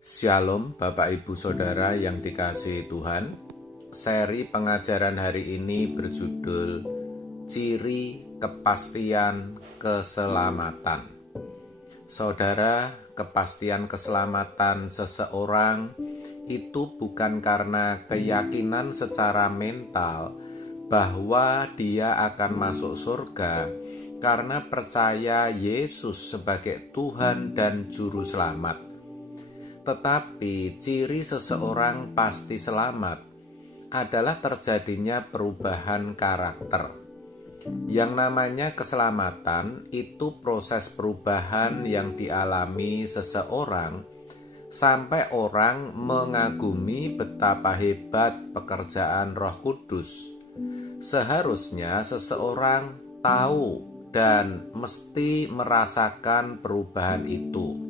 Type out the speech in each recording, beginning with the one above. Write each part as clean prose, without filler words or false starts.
Shalom Bapak Ibu Saudara yang dikasihi Tuhan. Seri pengajaran hari ini berjudul Ciri Kepastian Keselamatan. Saudara, kepastian keselamatan seseorang itu bukan karena keyakinan secara mental bahwa dia akan masuk surga karena percaya Yesus sebagai Tuhan dan Juru Selamat. Tetapi ciri seseorang pasti selamat adalah terjadinya perubahan karakter. Yang namanya keselamatan itu proses perubahan yang dialami seseorang sampai orang mengagumi betapa hebat pekerjaan Roh Kudus. Seharusnya seseorang tahu dan mesti merasakan perubahan itu,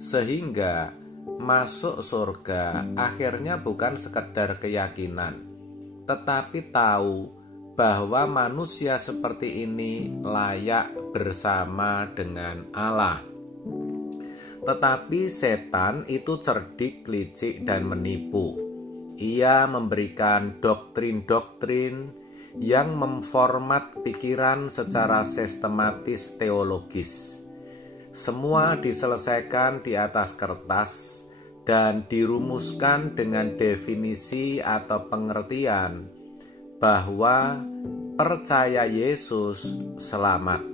sehingga masuk surga akhirnya bukan sekedar keyakinan, tetapi tahu bahwa manusia seperti ini layak bersama dengan Allah. Tetapi setan itu cerdik, licik, dan menipu. Ia memberikan doktrin-doktrin yang memformat pikiran secara sistematis teologis. Semua diselesaikan di atas kertas dan dirumuskan dengan definisi atau pengertian bahwa percaya Yesus selamat.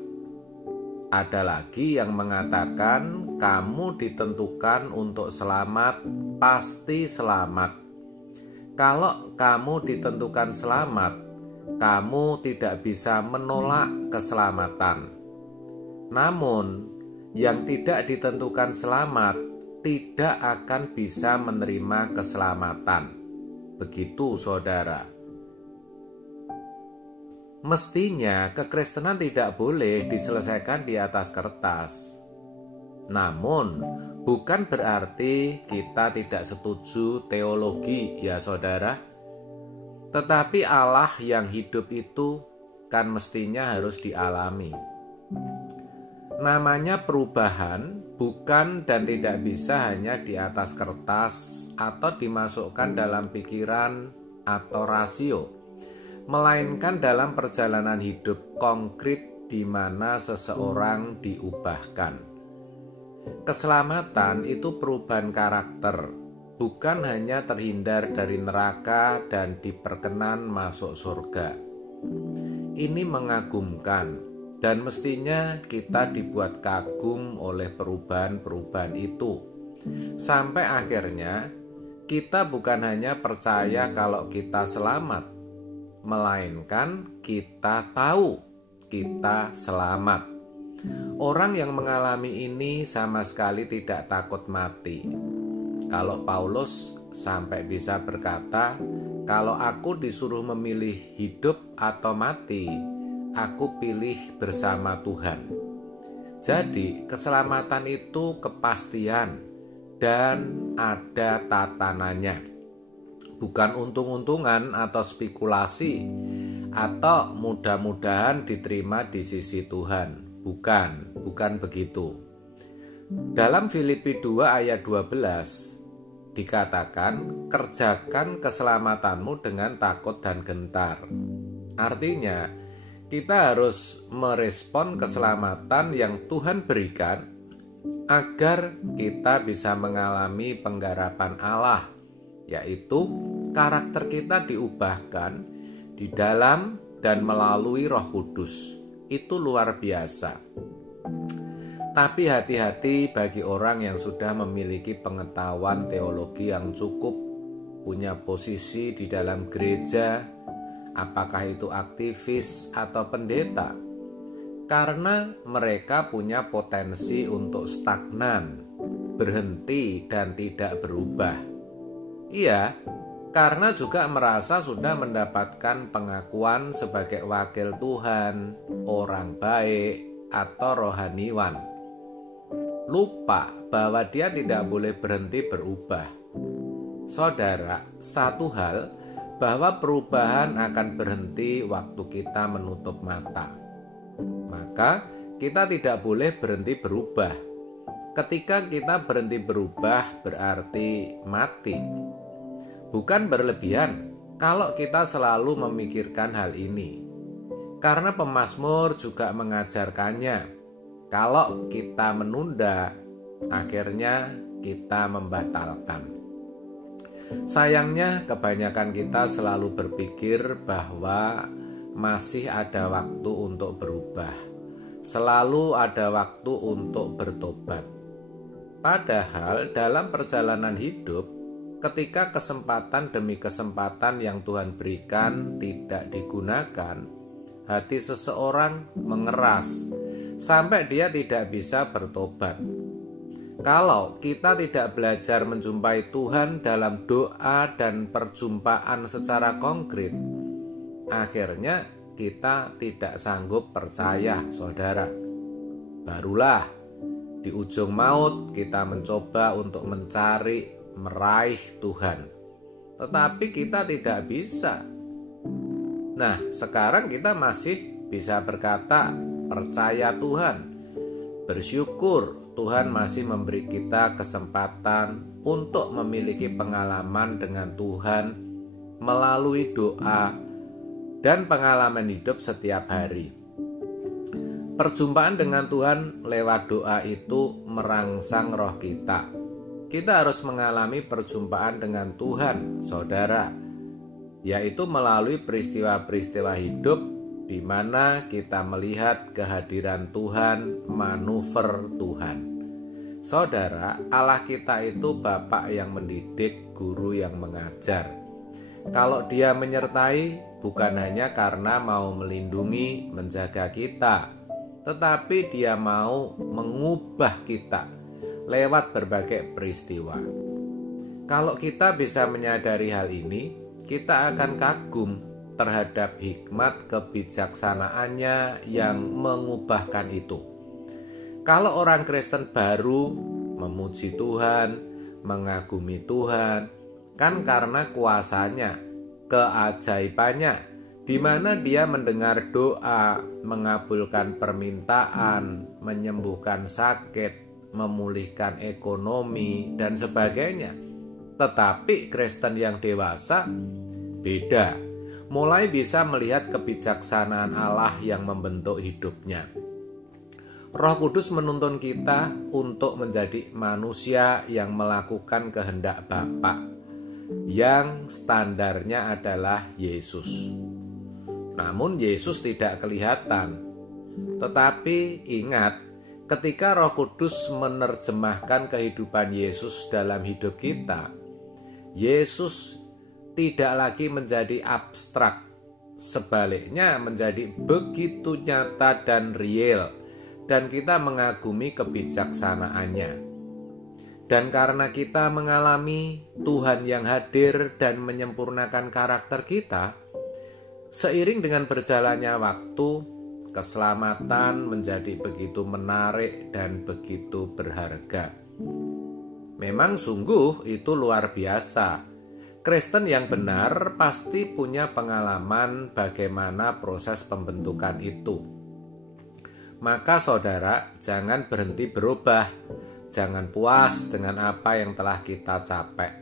Ada lagi yang mengatakan kamu ditentukan untuk selamat, pasti selamat. Kalau kamu ditentukan selamat, kamu tidak bisa menolak keselamatan. Namun, yang tidak ditentukan selamat tidak akan bisa menerima keselamatan. Begitu, saudara. Mestinya kekristenan tidak boleh diselesaikan di atas kertas. Namun, bukan berarti kita tidak setuju teologi, ya saudara. Tetapi Allah yang hidup itu kan mestinya harus dialami. Namanya perubahan bukan dan tidak bisa hanya di atas kertas atau dimasukkan dalam pikiran atau rasio, melainkan dalam perjalanan hidup konkret di mana seseorang diubahkan. Keselamatan itu perubahan karakter, bukan hanya terhindar dari neraka dan diperkenan masuk surga. Ini mengagumkan. Dan mestinya kita dibuat kagum oleh perubahan-perubahan itu. Sampai akhirnya kita bukan hanya percaya kalau kita selamat, melainkan kita tahu kita selamat. Orang yang mengalami ini sama sekali tidak takut mati. Kalau Paulus sampai bisa berkata, kalau aku disuruh memilih hidup atau mati, aku pilih bersama Tuhan. Jadi keselamatan itu kepastian dan ada tatanannya. Bukan untung-untungan atau spekulasi atau mudah-mudahan diterima di sisi Tuhan. Bukan begitu. Dalam Filipi 2 ayat 12 dikatakan, kerjakan keselamatanmu dengan takut dan gentar. Artinya, kita harus merespon keselamatan yang Tuhan berikan agar kita bisa mengalami penggarapan Allah, yaitu karakter kita diubahkan di dalam dan melalui Roh Kudus. Itu luar biasa. Tapi hati-hati bagi orang yang sudah memiliki pengetahuan teologi yang cukup, punya posisi di dalam gereja, apakah itu aktivis atau pendeta, karena mereka punya potensi untuk stagnan, berhenti dan tidak berubah. Iya, karena juga merasa sudah mendapatkan pengakuan sebagai wakil Tuhan, orang baik, atau rohaniwan. Lupa bahwa dia tidak boleh berhenti berubah. Saudara, satu hal, bahwa perubahan akan berhenti waktu kita menutup mata. Maka kita tidak boleh berhenti berubah. Ketika kita berhenti berubah berarti mati. Bukan berlebihan kalau kita selalu memikirkan hal ini. Karena pemazmur juga mengajarkannya. Kalau kita menunda, akhirnya kita membatalkan. Sayangnya kebanyakan kita selalu berpikir bahwa masih ada waktu untuk berubah. Selalu ada waktu untuk bertobat. Padahal dalam perjalanan hidup, ketika kesempatan demi kesempatan yang Tuhan berikan tidak digunakan, hati seseorang mengeras sampai dia tidak bisa bertobat. Kalau kita tidak belajar menjumpai Tuhan dalam doa dan perjumpaan secara konkret, akhirnya kita tidak sanggup percaya, saudara. Barulah di ujung maut kita mencoba untuk mencari, meraih Tuhan. Tetapi kita tidak bisa. Nah, sekarang kita masih bisa berkata, percaya Tuhan. Bersyukur Tuhan masih memberi kita kesempatan untuk memiliki pengalaman dengan Tuhan melalui doa dan pengalaman hidup setiap hari. Perjumpaan dengan Tuhan lewat doa itu merangsang roh kita. Kita harus mengalami perjumpaan dengan Tuhan, saudara, yaitu melalui peristiwa-peristiwa hidup di mana kita melihat kehadiran Tuhan, manuver Tuhan. Saudara, Allah kita itu Bapa yang mendidik, guru yang mengajar. Kalau Dia menyertai, bukan hanya karena mau melindungi, menjaga kita, tetapi Dia mau mengubah kita lewat berbagai peristiwa. Kalau kita bisa menyadari hal ini, kita akan kagum terhadap hikmat kebijaksanaannya yang mengubahkan itu. Kalau orang Kristen baru memuji Tuhan, mengagumi Tuhan, kan karena kuasanya, keajaibannya, di mana dia mendengar doa, mengabulkan permintaan, menyembuhkan sakit, memulihkan ekonomi, dan sebagainya. Tetapi Kristen yang dewasa beda, mulai bisa melihat kebijaksanaan Allah yang membentuk hidupnya. Roh Kudus menuntun kita untuk menjadi manusia yang melakukan kehendak Bapa, yang standarnya adalah Yesus. Namun Yesus tidak kelihatan. Tetapi ingat, ketika Roh Kudus menerjemahkan kehidupan Yesus dalam hidup kita, Yesus tidak lagi menjadi abstrak. Sebaliknya menjadi begitu nyata dan real, dan kita mengagumi kebijaksanaannya. Dan karena kita mengalami Tuhan yang hadir dan menyempurnakan karakter kita, seiring dengan berjalannya waktu, keselamatan menjadi begitu menarik dan begitu berharga. Memang sungguh itu luar biasa. Kristen yang benar pasti punya pengalaman bagaimana proses pembentukan itu. Maka saudara, jangan berhenti berubah. Jangan puas dengan apa yang telah kita capai.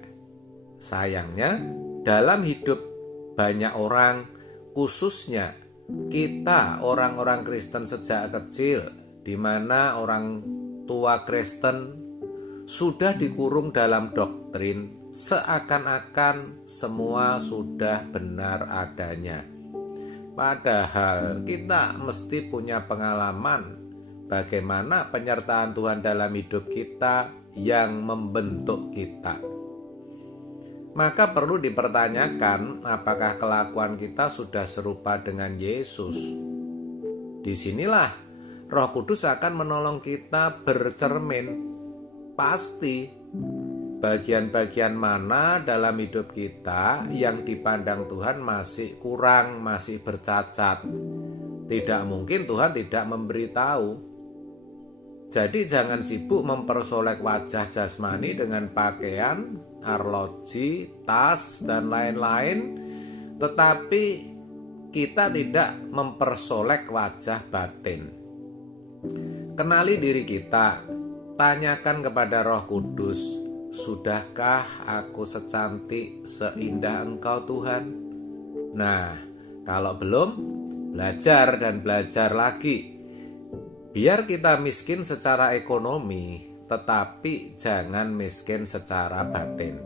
Sayangnya, dalam hidup banyak orang, khususnya kita orang-orang Kristen sejak kecil, di mana orang tua Kristen sudah dikurung dalam doktrin seakan-akan semua sudah benar adanya. Padahal kita mesti punya pengalaman bagaimana penyertaan Tuhan dalam hidup kita yang membentuk kita. Maka perlu dipertanyakan, apakah kelakuan kita sudah serupa dengan Yesus? Disinilah Roh Kudus akan menolong kita bercermin. Pasti bagian-bagian mana dalam hidup kita yang dipandang Tuhan masih kurang, masih bercacat. Tidak mungkin Tuhan tidak memberitahu. Jadi jangan sibuk mempersolek wajah jasmani dengan pakaian, arloji, tas, dan lain-lain, tetapi kita tidak mempersolek wajah batin. Kenali diri kita. tanyakan kepada Roh Kudus, sudahkah aku secantik, seindah Engkau Tuhan? Nah, kalau belum, belajar dan belajar lagi. Biar kita miskin secara ekonomi, tetapi jangan miskin secara batin.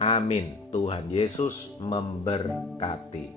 Amin. Tuhan Yesus memberkati.